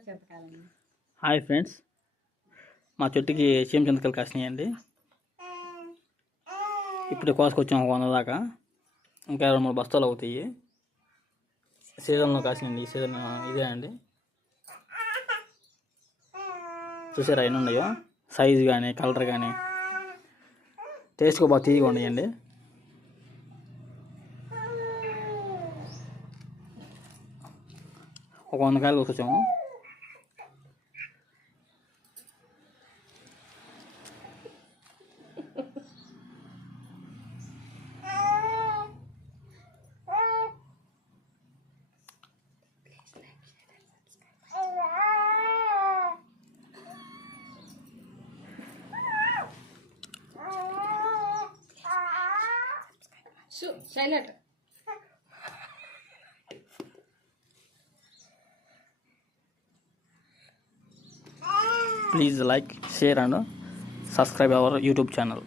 Hi friends, మా చెట్టుకి సీమ చింతకాయలు కాసినాయండి. ఇప్పుడు కోసుకొచ్చాము 100 దాకా. ఇంకా 2-3 బస్తాలు అవుతాయి. సీజన్లో కాసినాయండి. ఈ సీజన్ ఇదే అండి. చూసారా ఎన్ని ఉన్నాయో, సైజు కానీ కలర్ కానీ. టేస్ట్గా బాగా తీయగా ఉన్నాయండి. ఒక 100 కాయలు కోసుకొచ్చాము. Silent. Please like, share and subscribe our YouTube channel.